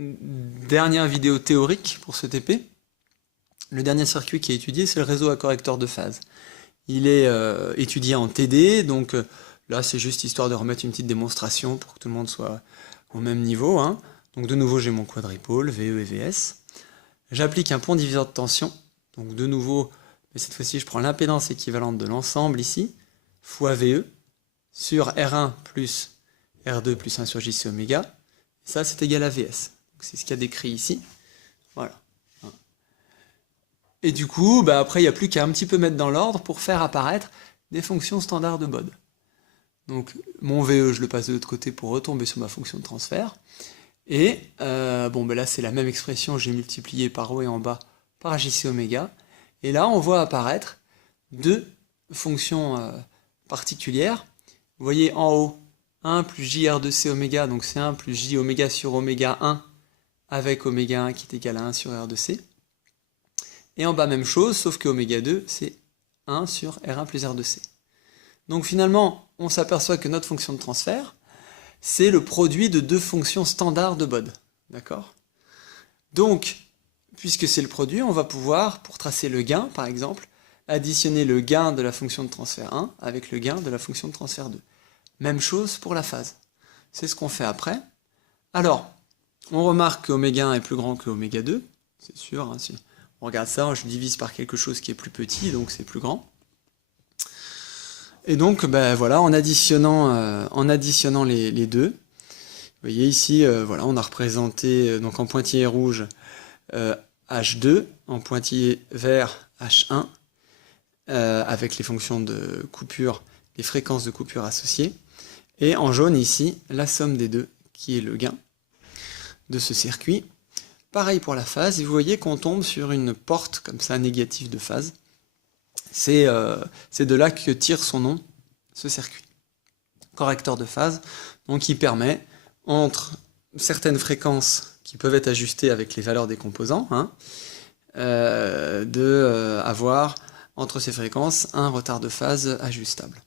dernière vidéo théorique pour ce TP. Le dernier circuit qui est étudié, c'est le réseau à correcteur de phase. Il est étudié en TD, donc là c'est juste histoire de remettre une petite démonstration pour que tout le monde soit au même niveau, hein. Donc de nouveau j'ai mon quadripôle, VE et VS. J'applique un pont diviseur de tension, donc de nouveau, mais cette fois-ci je prends l'impédance équivalente de l'ensemble ici, fois VE, sur R1 plus R2 plus 1 sur JC oméga, et ça c'est égal à VS. C'est ce qu'il y a décrit ici. Voilà. Et du coup, après il n'y a plus qu'à un petit peu mettre dans l'ordre pour faire apparaître des fonctions standards de Bode. Donc mon VE, je le passe de l'autre côté pour retomber sur ma fonction de transfert. Et là c'est la même expression, j'ai multiplié par haut et en bas par JC oméga. Et là on voit apparaître deux fonctions particulières. Vous voyez en haut 1 plus JR2C oméga, donc c'est 1 plus J oméga sur oméga 1 avec oméga 1 qui est égal à 1 sur R2C. Et en bas même chose, sauf que oméga 2 c'est 1 sur R1 plus R2C. Donc finalement on s'aperçoit que notre fonction de transfert c'est le produit de deux fonctions standards de Bode. D'accord ? Donc, puisque c'est le produit, on va pouvoir, pour tracer le gain, par exemple, additionner le gain de la fonction de transfert 1 avec le gain de la fonction de transfert 2. Même chose pour la phase. C'est ce qu'on fait après. Alors, on remarque que oméga 1 est plus grand que oméga 2, c'est sûr, hein, si on regarde ça, je divise par quelque chose qui est plus petit, donc c'est plus grand. Et donc, voilà, en additionnant les deux, vous voyez ici, voilà, on a représenté donc en pointillé rouge H2, en pointillé vert H1, avec les fonctions de coupure, les fréquences de coupure associées, et en jaune ici, la somme des deux, qui est le gain de ce circuit. Pareil pour la phase, et vous voyez qu'on tombe sur une porte comme ça, négative de phase. C'est de là que tire son nom, ce circuit. Correcteur de phase, donc qui permet, entre certaines fréquences qui peuvent être ajustées avec les valeurs des composants, hein, avoir entre ces fréquences un retard de phase ajustable.